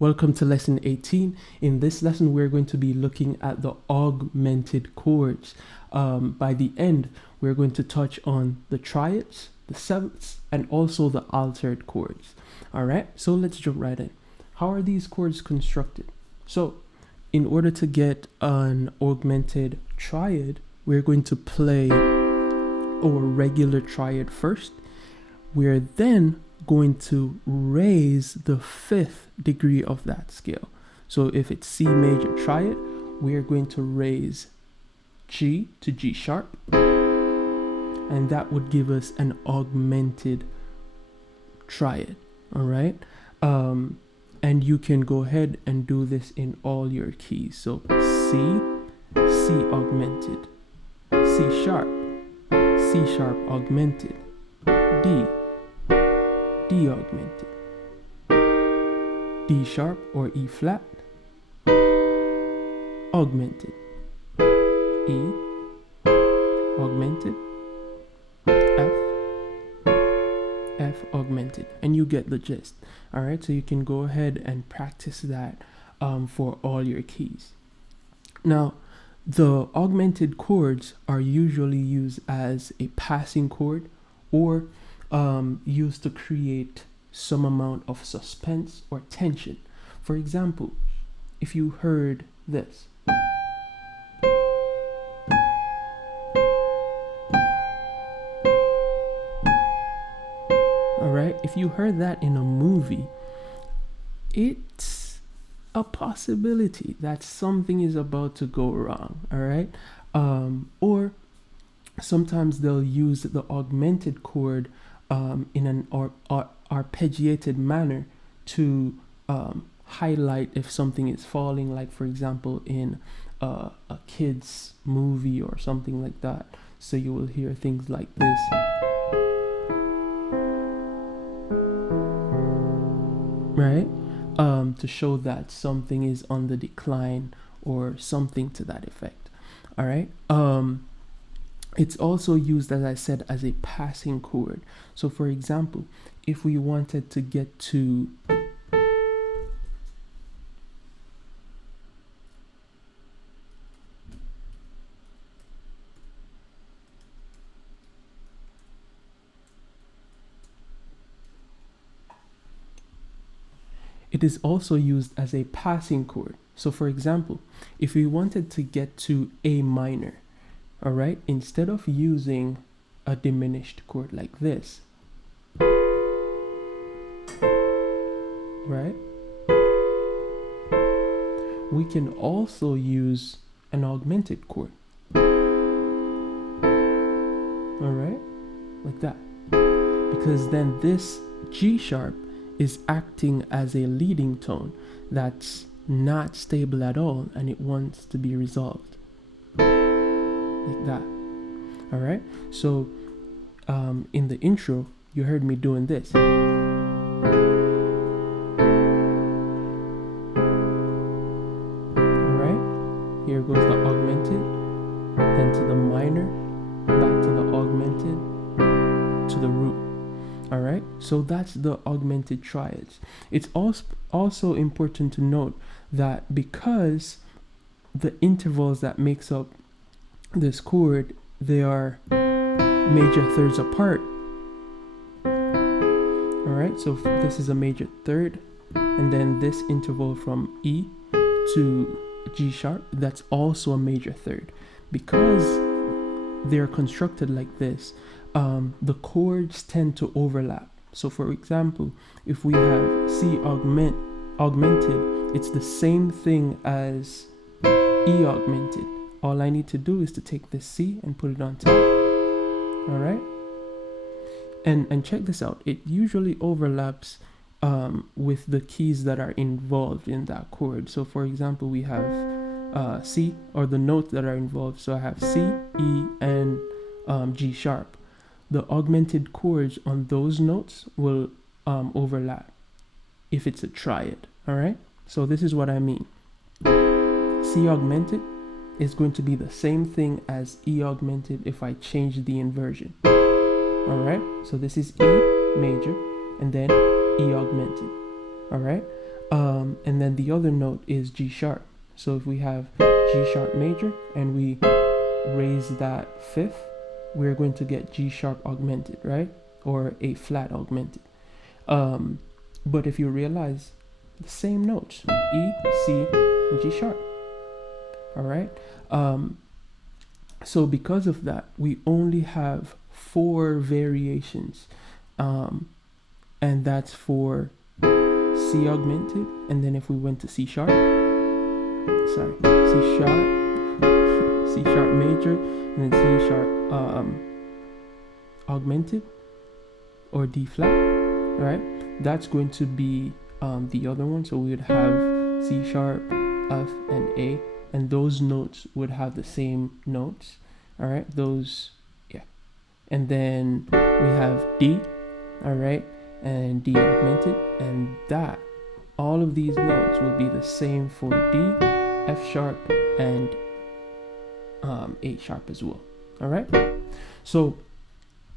Welcome to lesson 18. In this lesson, we're going to be looking at the augmented chords. By the end, we're going to touch on the triads, the sevenths, and also the altered chords. All right, so let's jump right in. How are these chords constructed? So in order to get an augmented triad, we're going to play our regular triad first. We're then going to raise the fifth degree of that scale. So if it's C major triad, we're going to raise G to G sharp, and that would give us an augmented triad. All right, and you can go ahead and do this in all your keys. So C augmented, C sharp augmented, D augmented, D sharp or E flat, augmented, E, augmented, F augmented, and you get the gist. All right, so you can go ahead and practice that for all your keys. Now, the augmented chords are usually used as a passing chord or used to create some amount of suspense or tension. For example, if you heard this, all right, if you heard that in a movie, it's a possibility that something is about to go wrong. All right, or sometimes they'll use the augmented chord in an arpeggiated manner to highlight if something is falling, like for example in a kid's movie or something like that. So you will hear things like this, right? To show that something is on the decline or something to that effect. All right. It's also used, as I said, as a passing chord. So for example, if we wanted to get to it is also used as a passing chord. So for example, if we wanted to get to A minor, all right, instead of using a diminished chord like this, right, we can also use an augmented chord, all right, like that, because then this G sharp is acting as a leading tone that's not stable at all, and it wants to be resolved like that. All right, so in the intro you heard me doing this, all right, here goes the augmented, then to the minor, back to the augmented, to the root. All right, so that's the augmented triads. It's also important to note that because the intervals that makes up this chord, they are major thirds apart. All right, so this is a major third, and then this interval from E to G sharp, that's also a major third. Because they're constructed like this, the chords tend to overlap. So for example, if we have C augmented, it's the same thing as E augmented. All I need to do is to take this C and put it on top. All right, and check this out, it usually overlaps with the keys that are involved in that chord. So for example, we have C, or the notes that are involved. So I have C, E, and G sharp. The augmented chords on those notes will overlap if it's a triad. All right, so this is what I mean. C augmented is going to be the same thing as E augmented if I change the inversion. All right, so this is E major and then E augmented. All right, And then the other note is G sharp. So if we have G sharp major and we raise that fifth, we're going to get G sharp augmented, right? Or A flat augmented. But if you realize the same notes, E, C, and G sharp. All right. So because of that, we only have 4 variations, and that's for C augmented, and then if we went to C sharp, sorry, C sharp, C sharp major, and then C sharp augmented, or D flat, right? That's going to be the other one. So we would have C sharp, F, and A, and those notes would have the same notes. All right, those, yeah. And then we have D, all right, and D augmented, and that, all of these notes will be the same for D, F sharp, and A sharp as well. All right, so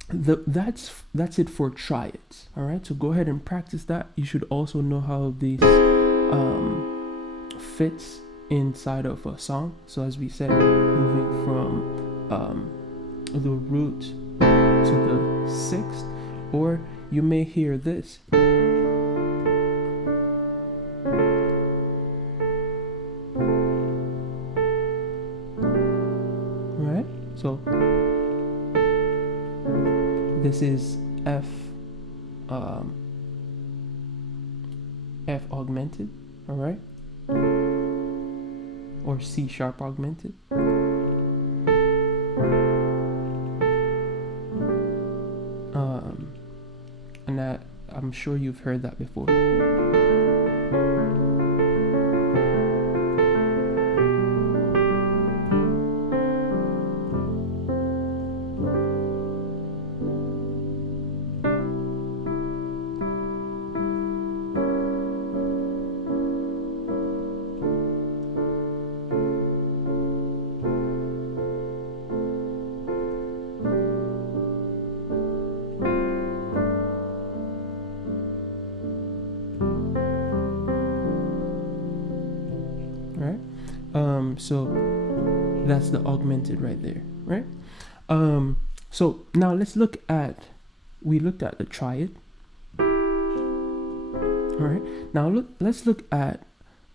that's it for triads. All right, so go ahead and practice that. You should also know how this fits inside of a song. So as we said, moving from the root to the sixth, or you may hear this. Right? So this is F F augmented, all right? Or C sharp augmented. And I'm sure you've heard that before. So that's the augmented right there, right? So now let's look at, we looked at the triad. All right, now let's look at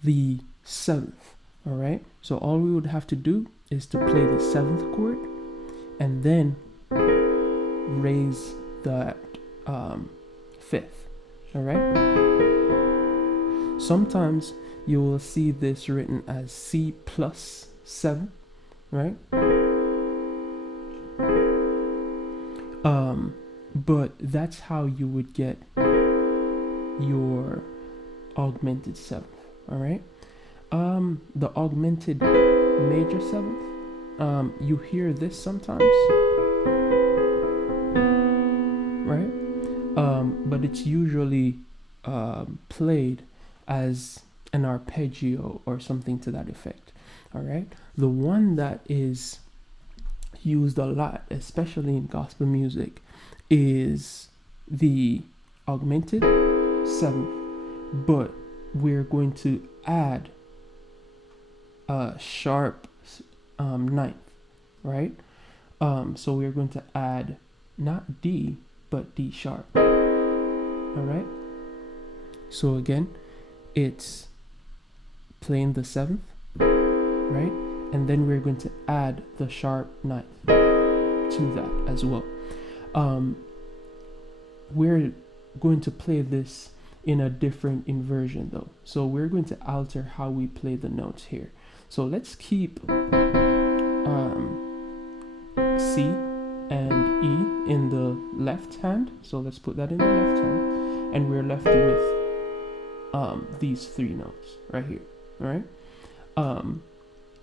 the seventh. All right, so all we would have to do is to play the seventh chord and then raise that fifth. All right, sometimes you will see this written as C plus 7, right? But that's how you would get your augmented seventh, all right? The augmented major seventh, you hear this sometimes, right? But it's usually played as an arpeggio or something to that effect. All right, the one that is used a lot, especially in gospel music, is the augmented seventh, but we're going to add a sharp ninth, right? So we're going to add not D but D sharp. All right, so again, it's playing the seventh, right? And then we're going to add the sharp ninth to that as well. We're going to play this in a different inversion though. So we're going to alter how we play the notes here. So let's keep C and E in the left hand. So let's put that in the left hand, and we're left with these 3 notes right here. All right,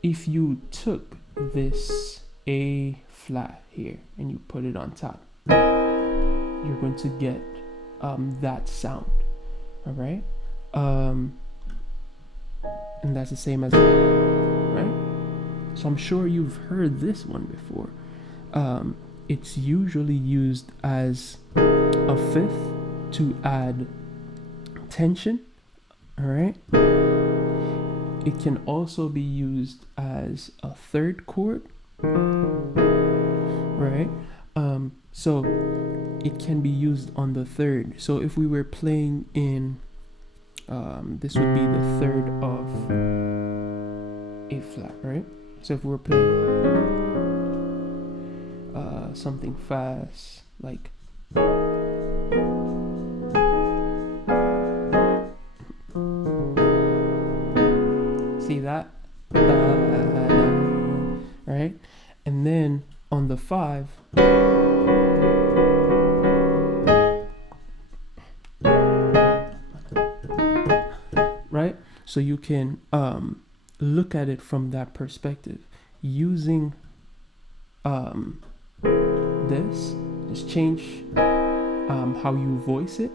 if you took this A flat here and you put it on top, you're going to get that sound. All right, and that's the same as, right? So I'm sure you've heard this one before. It's usually used as a fifth to add tension All right. It can also be used as a third chord, right? So it can be used on the third. So if we were playing in, this would be the third of A flat, right? So if we were playing something fast, like see that, right? And then on the 5, right? So you can look at it from that perspective, using this, just change how you voice it,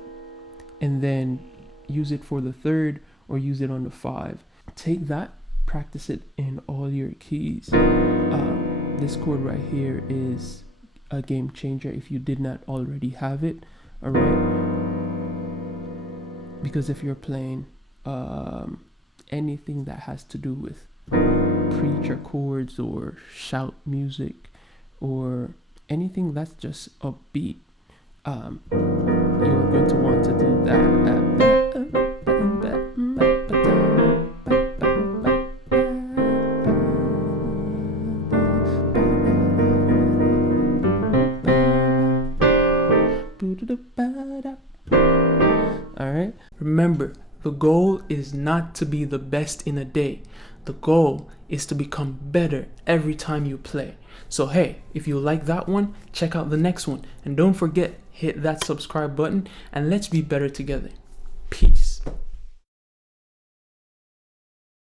and then use it for the third or use it on the 5. Take that, practice it in all your keys. This chord right here is a game changer if you did not already have it. All right, because if you're playing anything that has to do with preacher chords or shout music or anything that's just a beat, you're going to want to do that. All right. Remember, the goal is not to be the best in a day. The goal is to become better every time you play. So hey, if you like that one, check out the next one. And don't forget, hit that subscribe button and let's be better together. Peace.